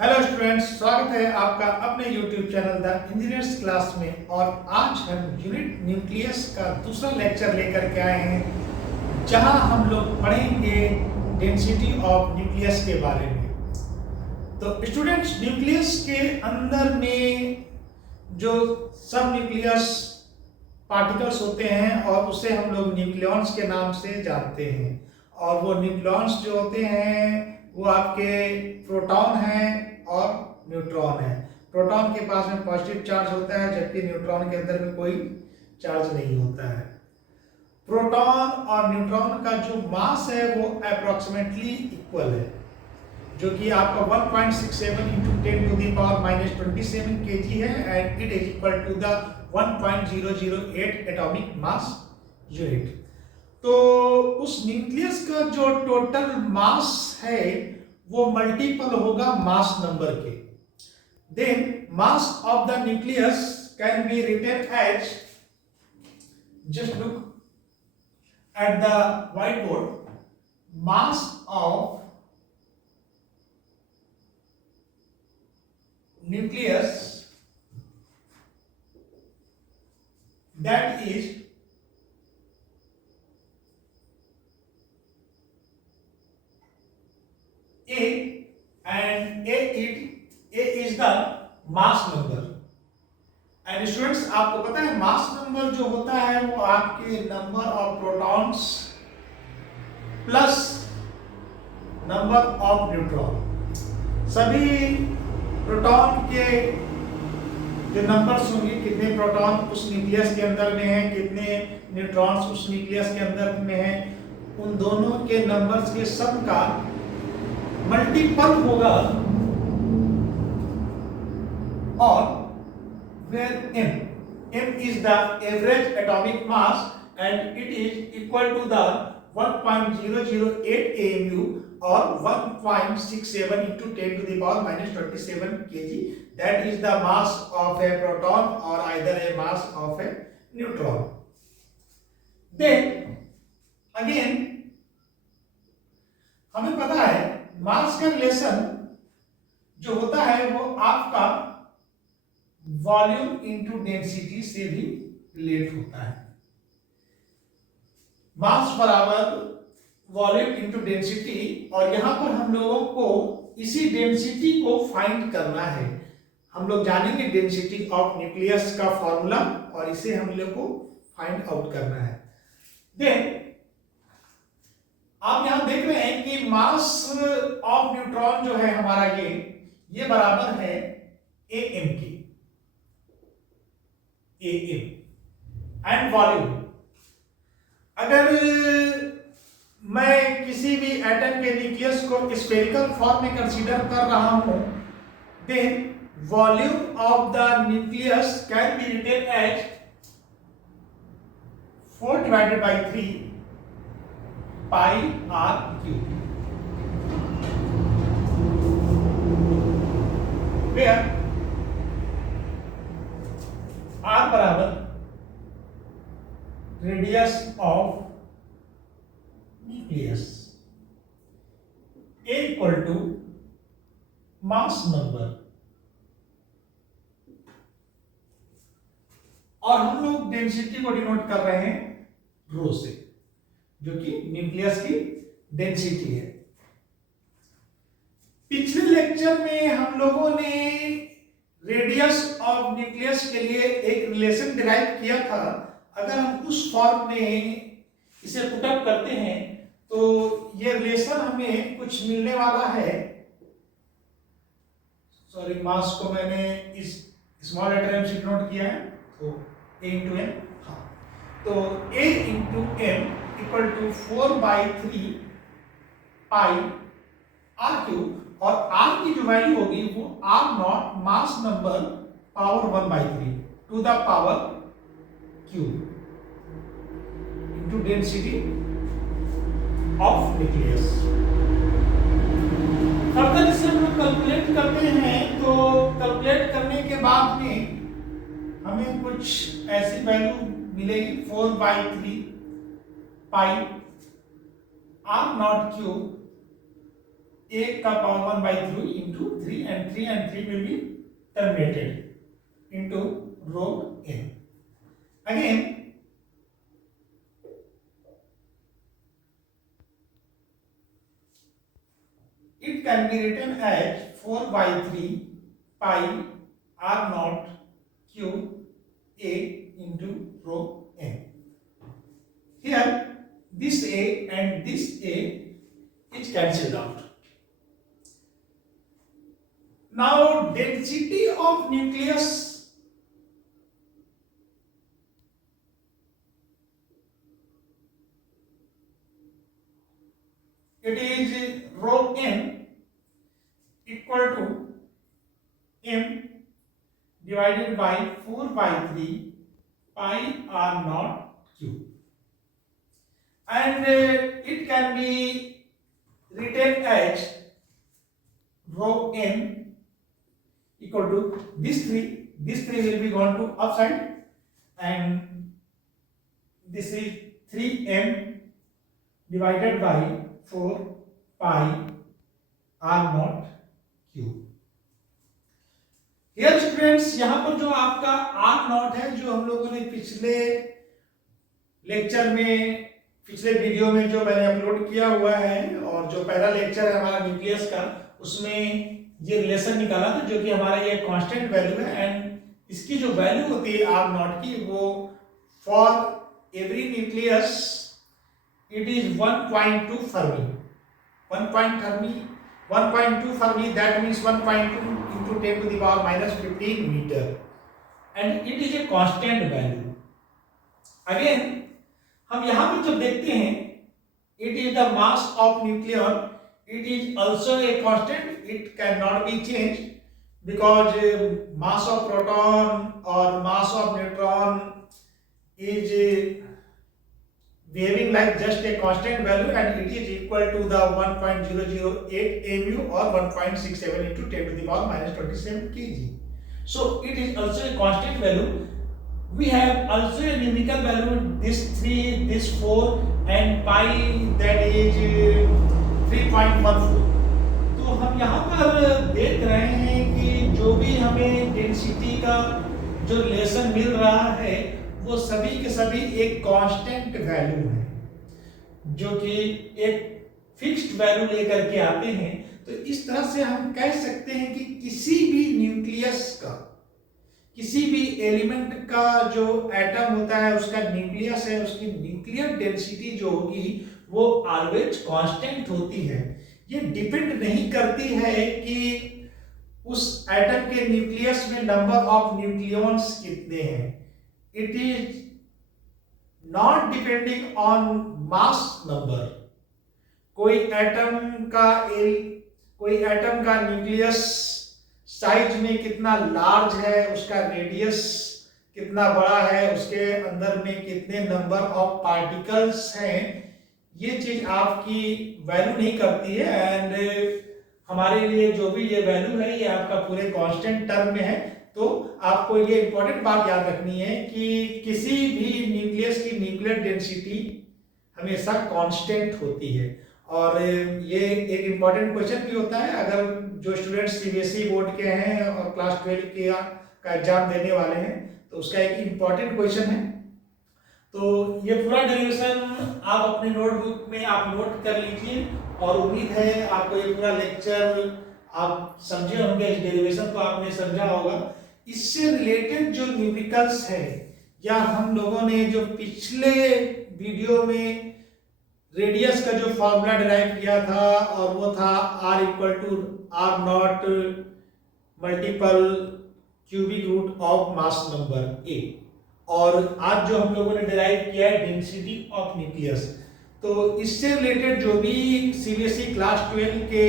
Hello students, स्वागत है आपका अपने YouTube channel the engineers class में। और आज हम यूनिट न्यूक्लियस का दूसरा लेक्चर लेकर के आए हैं, जहां हम लोग पढ़ेंगे डेंसिटी ऑफ न्यूक्लियस के बारे में। तो स्टूडेंट्स, न्यूक्लियस के अंदर में जो सब न्यूक्लियस पार्टिकल्स होते हैं और उसे हम लोग न्यूक्लियॉन्स के नाम से जानते हैं। और वो न्यूक्लियॉन्स जो होते हैं वो आपके प्रोटॉन हैं और न्यूट्रॉन है। प्रोटॉन के पास में पॉजिटिव चार्ज होता है, जबकि न्यूट्रॉन के अंदर में कोई चार्ज नहीं होता है। प्रोटॉन और न्यूट्रॉन का जो मास है वो अप्रोक्सीमेटली इक्वल है, जो कि आपका 1.67 × 10⁻⁻27 kg है and it is equal to the 1.008 atomic mass unit. तो उस न्यूक्लियस का जो टोटल मास है वो मल्टीपल होगा मास नंबर के। Then mass of the nucleus can be written as, just look at the white board, mass of nucleus that is A, and A is the mass number। And students, आपको पता है mass number जो होता है वो आपके number of protons plus number of neutron, सभी proton के जो नंबर्स होंगे, कितने प्रोटॉन उस न्यूक्लियस के अंदर में है, कितने न्यूट्रॉन्स उस न्यूक्लियस के अंदर में है, उन दोनों के नंबर्स के सम का मल्टीपल होगा। और where m is the average atomic mass and it is equal to the 1.008 AMU or 1.67 × 10⁻⁻27 kg, that is the mass of a proton or either a mass of a neutron। Then again हमें पता है मास का relation जो होता है वो आपका volume into density से भी रिलेट होता है। मास बराबर वॉल्यूम इनटू डेंसिटी, और यहां पर हम लोगों को इसी डेंसिटी को फाइंड करना है। हम लोग जानेंगे डेंसिटी ऑफ न्यूक्लियस का फॉर्मूला और इसे हम लोग को फाइंड आउट करना है। देन आप यहां देख रहे हैं कि मास ऑफ न्यूट्रॉन जो है हमारा ये बराबर है am के, am एंड वॉल्यूम। अगर मैं किसी भी एटम के न्यूक्लियस को स्फेरिकल फॉर्म में कंसीडर कर रहा हूं, then volume of the nucleus can be written as 4/3 pi r cube, where r बराबर radius of nucleus, a equal to mass number. और हम लोग डेंसिटी को डिनोट कर रहे हैं रो से, जो कि न्यूक्लियस की डेंसिटी है। पिछले लेक्चर में हम लोगों ने रेडियस ऑफ न्यूक्लियस के लिए एक रिलेशन डिराइव किया था। अगर हम उस फॉर्म में इसे पुट अप करते हैं तो ये रिलेशन हमें कुछ मिलने वाला है। सॉरी, मास को मैंने इस स्मॉल लेटर m से नोट किया है, तो a × m। हाँ, तो a × m equal to 4/3 pi r cube, और r की जो वैल्यू होगी वो r0 mass number power 1/3 to the power cube into density of nucleus. Further इसे हम लोग कैलकुलेट करते हैं, तो कैलकुलेट करने के बाद में हमें कुछ ऐसी वैल्यू मिलेगी 4/3 पाई r0 क्यूब 1 का power 1/3 into 3 and 3 will be terminated into row n. Again, it can be written as 4/3 pi r naught cube a into row n. Here this a and this a is cancelled out. Now density of nucleus it is rho n equal to m divided by 4/3 pi r naught cube, and it can be written as rho n equal to this 3 will be gone to upside, and this is 3m divided by 4 pi r naught cube. Here students, यहाँ पर जो आपका r naught है, जो हम लोगों ने पिछले लेक्चर में, पिछले वीडियो में जो मैंने अपलोड किया हुआ है, और जो पहला लेक्चर है हमारा न्यूक्लियस का, उसमें ये रिलेशन निकाला था, जो कि हमारा ये कांस्टेंट वैल्यू है, एंड इसकी जो वैल्यू होती है r नॉट की, वो for every nucleus it is 1.2 Fermi. 1.2 Fermi, that means 1.2 into 10 to the power minus 15 meter, and it is a constant value. Again, हम यहाँ पे जब देखते हैं, it is the mass of nucleon, it is also a constant, it cannot be changed, because mass of proton or mass of neutron is behaving like just a constant value, and it is equal to the 1.008 mu or 1.67 into 10 to the power minus 27 kg. So it is also a constant value. We have also a numerical value, this 3, this 4, and pi, that is 3.14. तो हम यहाँ पर देख रहे हैं कि जो भी हमें डेंसिटी का जो रिलेशन मिल रहा है, वो सभी के सभी एक कांस्टेंट वैल्यू है, जो कि एक फिक्स्ड वैल्यू लेकर के आते हैं. तो इस तरह से हम कह सकते हैं कि किसी भी न्यूक्लियस का, किसी भी एलिमेंट का जो एटम होता है, उसका न्यूक्लियस है, उसकी न्यूक्लियर डेंसिटी जो होगी वो ऑलवेज कांस्टेंट होती है. ये डिपेंड नहीं करती है कि उस एटम के न्यूक्लियस में नंबर ऑफ न्यूक्लियॉन्स कितने हैं. It is not depending on mass number. कोई एटम का न्यूक्लियस साइज में कितना लार्ज है, उसका रेडियस कितना बड़ा है, उसके अंदर में कितने नंबर ऑफ पार्टिकल्स हैं, ये चीज आपकी वैल्यू नहीं करती है. एंड हमारे लिए जो भी ये वैल्यू है, ये आपका पूरे कांस्टेंट टर्म में है. तो आपको ये इंपॉर्टेंट बात याद रखनी है कि किसी भी न्यूक्लियस की न्यूक्लियर डेंसिटी हमेशा कांस्टेंट होती है. और ये एक इंपॉर्टेंट क्वेश्चन भी होता है, अगर जो स्टूडेंट सीबीएसई बोर्ड के हैं और क्लास 12 का एग्जाम देने वाले हैं, तो उसका एक इंपॉर्टेंट क्वेश्चन है. तो ये पूरा डेरिवेशन आप अपने नोटबुक में आप नोट कर लीजिए, और उम्मीद है आपको ये पूरा लेक्चर आप समझे होंगे, इस डेरिवेशन को आपने समझा होगा. इससे रिलेटेड जो न्यूमेरिकल्स है, या हम लोगों ने जो पिछले वीडियो में रेडियस का जो फॉर्मूला डिराइव किया था, और वो था r equal to r not multiple cubic root of mass number a. और आज जो हम लोगों ने डिराइव किया है डेंसिटी ऑफ न्यूक्लियस. तो इससे रिलेटेड जो भी सीबीएसई क्लास 12 के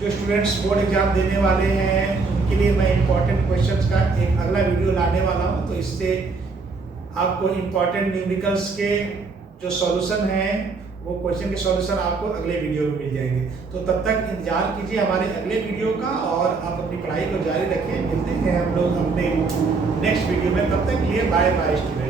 जो स्टूडेंट्स बोर्ड एग्जाम देने वाले हैं, उनके लिए मैं इंपॉर्टेंट क्वेश्चंस का एक अगला वीडियो लाने वाला हूं. तो इससे आपको इंपॉर्टेंट न्यूमेरिकल्स के जो सॉल्यूशन हैं, वो क्वेश्चन के सॉल्यूशन आपको अगले वीडियो में मिल जाएंगे. तो तब तक इंतजार कीजिए हमारे अगले वीडियो का, और आप अपनी पढ़ाई को जारी रखिए. मिलते हैं हम लोग अपने नेक्स्ट वीडियो में. तब तक लिए बाय बाय स्टूडेंट.